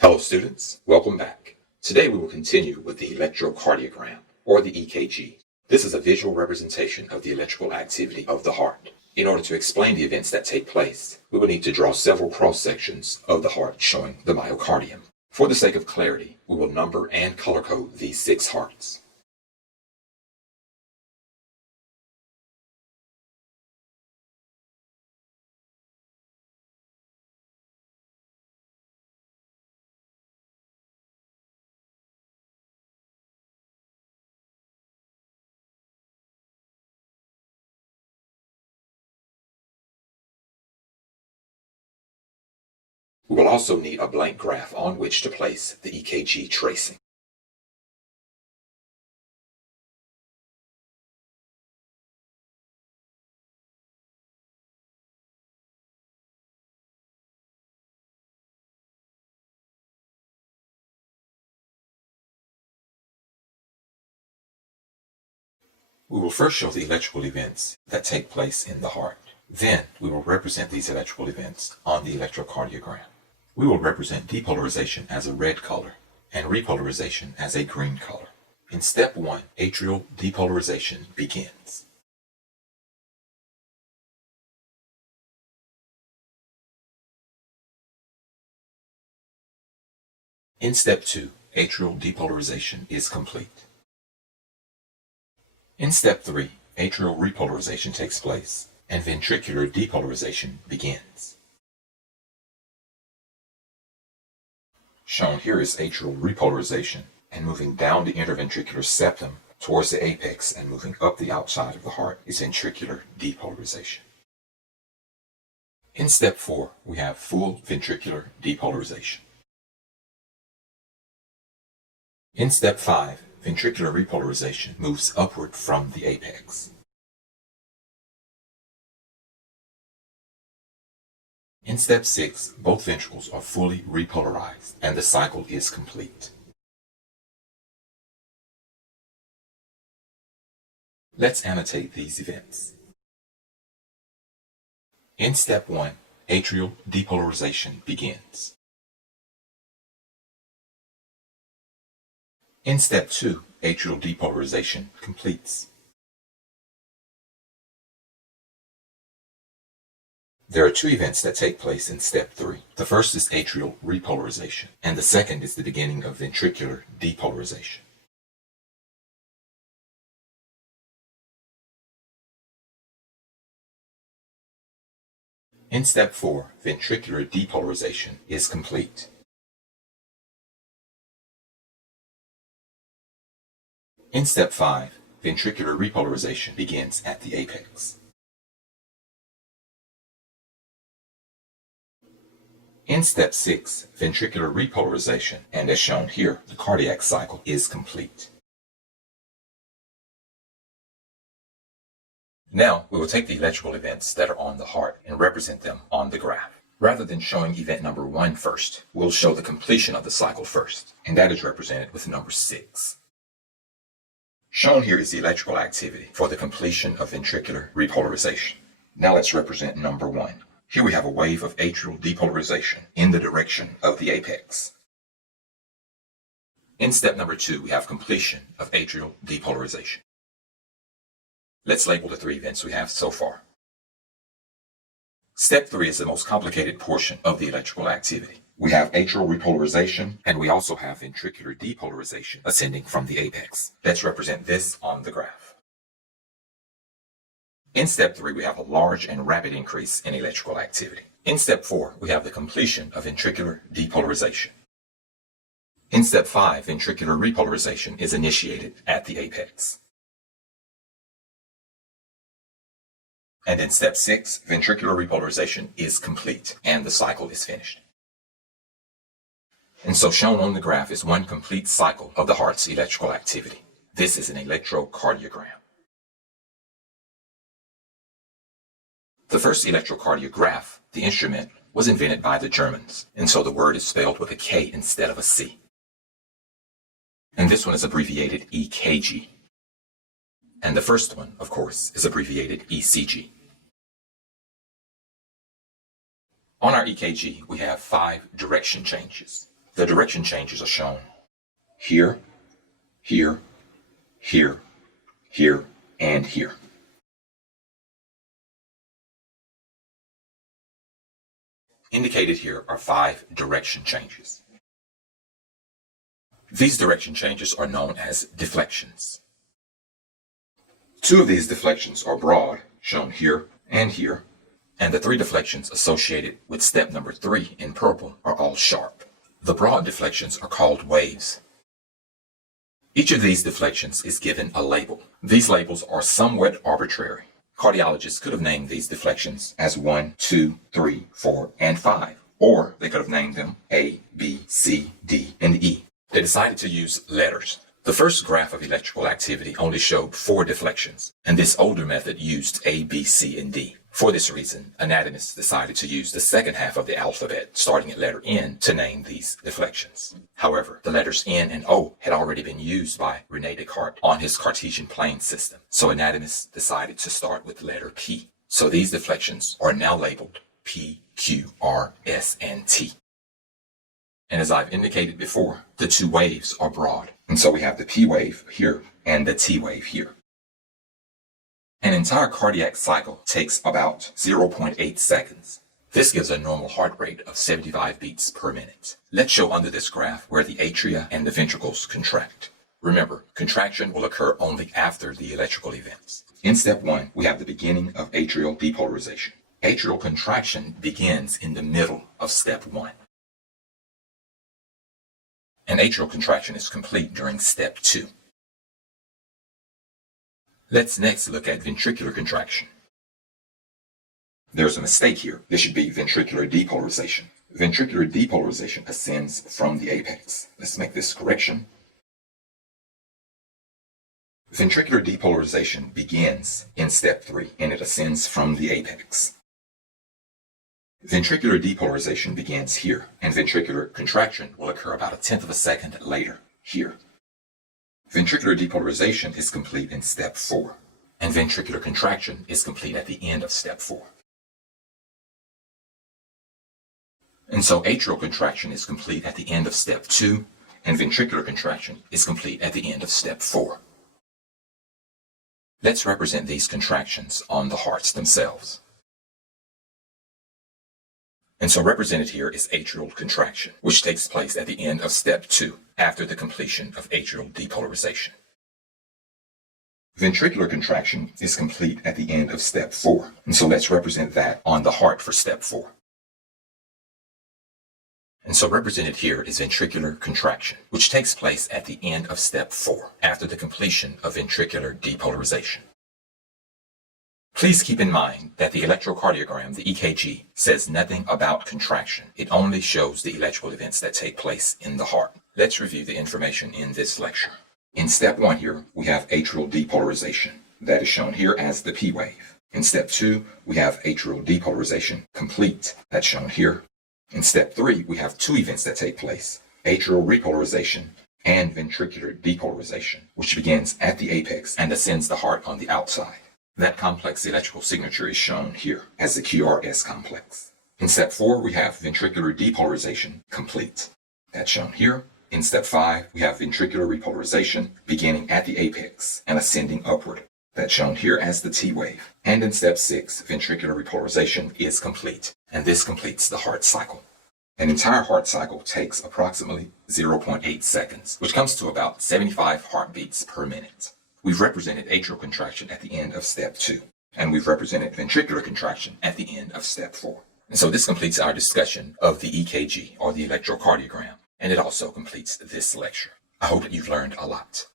Hello students, welcome back. Today we will continue with the electrocardiogram, or the EKG. This is a visual representation of the electrical activity of the heart. In order to explain the events that take place, we will need to draw several cross-sections of the heart showing the myocardium. For the sake of clarity, we will number and color code these 6 hearts. We will also need a blank graph on which to place the EKG tracing. We will first show the electrical events that take place in the heart. Then we will represent these electrical events on the electrocardiogram. We will represent depolarization as a red color and repolarization as a green color. In step 1, atrial depolarization begins. In step 2, atrial depolarization is complete. In step 3, atrial repolarization takes place and ventricular depolarization begins. Shown here is atrial repolarization, and moving down the interventricular septum towards the apex and moving up the outside of the heart is ventricular depolarization. In step 4, we have full ventricular depolarization. In step 5, ventricular repolarization moves upward from the apex. In step 6, both ventricles are fully repolarized and the cycle is complete. Let's annotate these events. In step 1, atrial depolarization begins. In step 2, atrial depolarization completes. There are 2 events that take place in step 3. The first is atrial repolarization, and the second is the beginning of ventricular depolarization. In step 4, ventricular depolarization is complete. In step 5, ventricular repolarization begins at the apex. In step 6, ventricular repolarization, and as shown here, the cardiac cycle is complete. Now, we will take the electrical events that are on the heart and represent them on the graph. Rather than showing event number 1 first, we'll show the completion of the cycle first, and that is represented with number 6. Shown here is the electrical activity for the completion of ventricular repolarization. Now let's represent number 1. Here we have a wave of atrial depolarization in the direction of the apex. In step number 2, we have completion of atrial depolarization. Let's label the 3 events we have so far. Step 3 is the most complicated portion of the electrical activity. We have atrial repolarization, and we also have ventricular depolarization ascending from the apex. Let's represent this on the graph. In step 3, we have a large and rapid increase in electrical activity. In step 4, we have the completion of ventricular depolarization. In step 5, ventricular repolarization is initiated at the apex. And in step 6, ventricular repolarization is complete and the cycle is finished. And so shown on the graph is one complete cycle of the heart's electrical activity. This is an electrocardiogram. The first electrocardiograph, the instrument, was invented by the Germans, and so the word is spelled with a K instead of a C. And this one is abbreviated EKG. And the first one, of course, is abbreviated ECG. On our EKG, we have 5 direction changes. The direction changes are shown here, here, here, here, and here. Indicated here are 5 direction changes. These direction changes are known as deflections. 2 of these deflections are broad, shown here, and the 3 deflections associated with step number 3 in purple are all sharp. The broad deflections are called waves. Each of these deflections is given a label. These labels are somewhat arbitrary. Cardiologists could have named these deflections as 1, 2, 3, 4, and 5, or they could have named them A, B, C, D, and E. They decided to use letters. The first graph of electrical activity only showed 4 deflections, and this older method used A, B, C, and D. For this reason, anatomists decided to use the second half of the alphabet, starting at letter N, to name these deflections. However, the letters N and O had already been used by René Descartes on his Cartesian plane system, so anatomists decided to start with the letter P. So these deflections are now labeled P, Q, R, S, and T. And as I've indicated before, the 2 waves are broad. And so we have the P wave here and the T wave here. An entire cardiac cycle takes about 0.8 seconds. This gives a normal heart rate of 75 beats per minute. Let's show under this graph where the atria and the ventricles contract. Remember, contraction will occur only after the electrical events. In step 1, we have the beginning of atrial depolarization. Atrial contraction begins in the middle of step 1. And atrial contraction is complete during step 2. Let's next look at ventricular contraction. There's a mistake here. This should be ventricular depolarization. Ventricular depolarization ascends from the apex. Let's make this correction. Ventricular depolarization begins in step 3 and it ascends from the apex. Ventricular depolarization begins here, and ventricular contraction will occur about 1/10 of a second later, here. Ventricular depolarization is complete in step 4, and ventricular contraction is complete at the end of step 4. And so atrial contraction is complete at the end of step 2, and ventricular contraction is complete at the end of step 4. Let's represent these contractions on the hearts themselves. And so represented here is atrial contraction, which takes place at the end of step 2, after the completion of atrial depolarization. Ventricular contraction is complete at the end of step 4, and so let's represent that on the heart for step 4. And so represented here is ventricular contraction, which takes place at the end of step 4, after the completion of ventricular depolarization. Please keep in mind that the electrocardiogram, the EKG, says nothing about contraction. It only shows the electrical events that take place in the heart. Let's review the information in this lecture. In step 1 here, we have atrial depolarization. That is shown here as the P wave. In step 2, we have atrial depolarization complete. That's shown here. In step 3, we have 2 events that take place: atrial repolarization and ventricular depolarization, which begins at the apex and ascends the heart on the outside. That complex electrical signature is shown here as the QRS complex. In step 4, we have ventricular depolarization complete. That's shown here. In step 5, we have ventricular repolarization beginning at the apex and ascending upward. That's shown here as the T wave. And in step 6, ventricular repolarization is complete, and this completes the heart cycle. An entire heart cycle takes approximately 0.8 seconds, which comes to about 75 heartbeats per minute. We've represented atrial contraction at the end of step 2, and we've represented ventricular contraction at the end of step 4. And so this completes our discussion of the EKG, or the electrocardiogram, and it also completes this lecture. I hope that you've learned a lot.